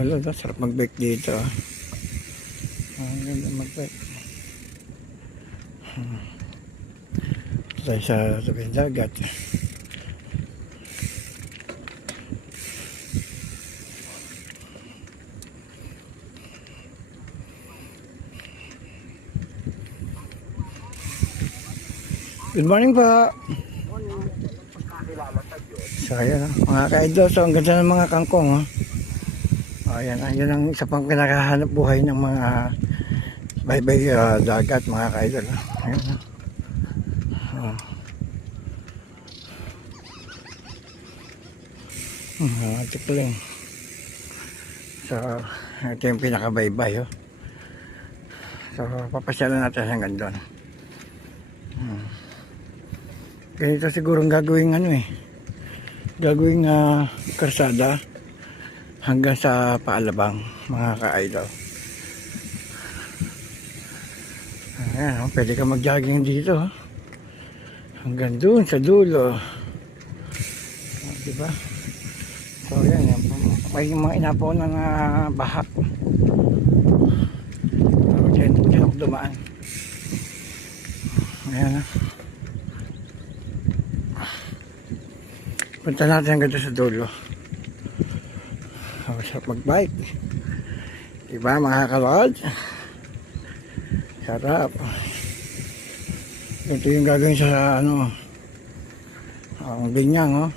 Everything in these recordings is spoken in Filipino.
Wala na, sarap mag-bike dito. Ang ganda mag-bike. Tayo sa tabing dagat. Good morning po. So ayan, mga ka-idol, so ang ganda ng mga kangkong. Ayan, yun ang isa pang pinakahanap buhay ng mga baybay dagat, mga ka-idol. Ayan. Tikling. So ito yung pinakabaybay. So papasyalan natin hanggang doon. Ganito siguro ang gagawing gagawing karsada hanggang sa Paalabang, mga ka-idol. Ayan, pwede ka mag-jogging dito hanggang doon sa dulo, diba? So ayan, may mga inapo ng bahak. So dyan ako dumaan. Ayan. Punta natin hanggang doon sa dulo. Sarap mag-bike, diba mga kalod? Sarap. Ito yung gagawin sa ang binyang,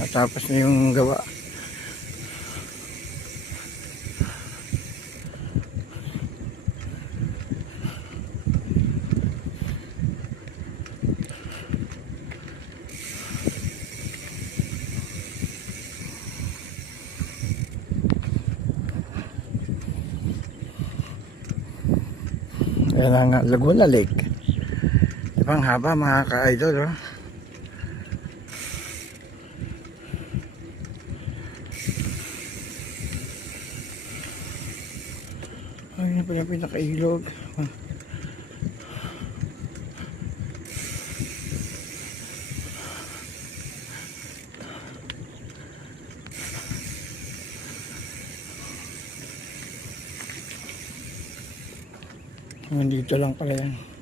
natapos na yung gawa. Ayan ang Laguna Lake. Diba ang haba, mga ka-idol, Ay, yun pala pinaka-ilog. Nandito lang pala yan.